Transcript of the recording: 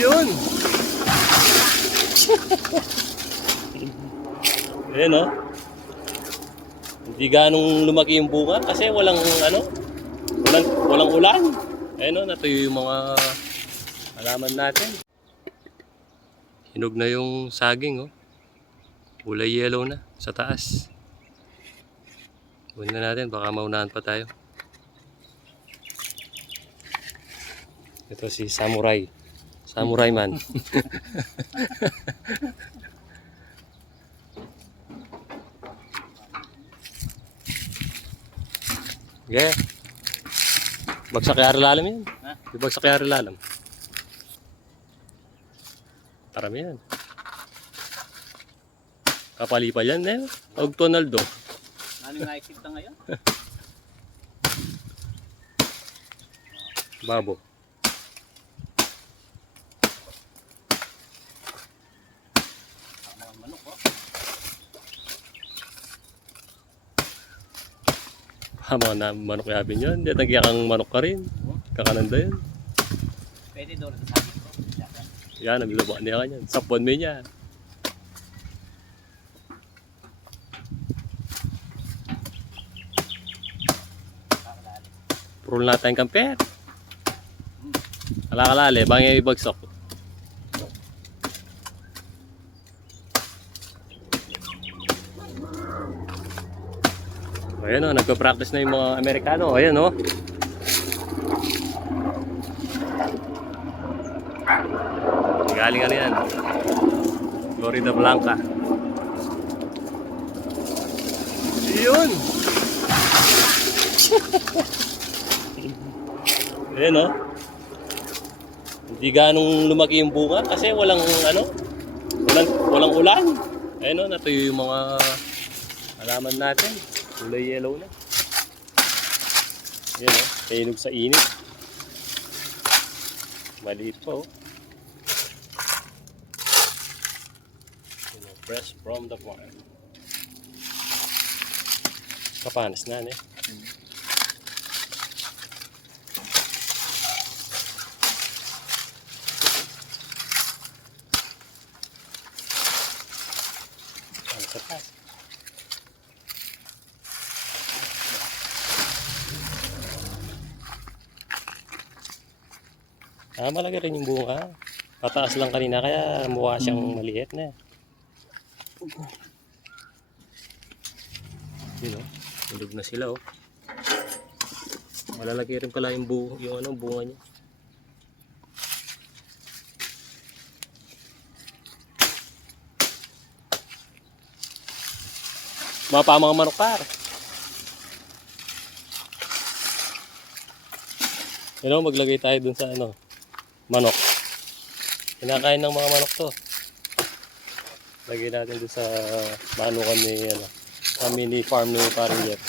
Yun. Ayan o. Hindi ganong lumaki yung bunga kasi walang ulan. Ayan o, natuyo yung mga halaman natin. Hinog na yung saging oh. Kulay yellow na sa taas. Kunin na natin, baka maunahan pa tayo. Ito si Samurai. Samurai man. Yeah. Bagsak kaya lalam yan. Di bagsak kaya lalam. Tarami yan. Kapalipal yan eh. Og Tonaldo. Ano yung naisip na ngayon? Babo. Mga manok oh. Mga na manok yabin yun. Hindi nagyakang manok ka rin. Kakananda yun. Pwede doon sa sabi ko. Yan, naglaba niya kanyan. Sapon mo niya. Purul na tayong kampet. Alakalali, bangay ibagsak. Ayan o, nagpa-practice na yung mga Amerikano. Ayan o. Galing ano yan? Florida Blanca. Yun! Ayan o. Hindi ganong lumaki yung bunga kasi walang ulan. Ayan o, natuyo yung mga halaman natin. Kulay yellow na. Ayan o, kainog sa init. Maliit pa o. Fresh from the farm. Kapanas na eh. Ang sapat. Malaki rin yung bunga. Pataas lang kanina kaya mukha siyang maliit na. Yun o, hinog na sila o. Malalaki rin pala yung bunga niya. Mga manok par. Yun o, maglagay tayo dun sa manok. Kinakain ng mga manok to. Lagay natin dun sa manukan ni mini farm ni Parang Jeff.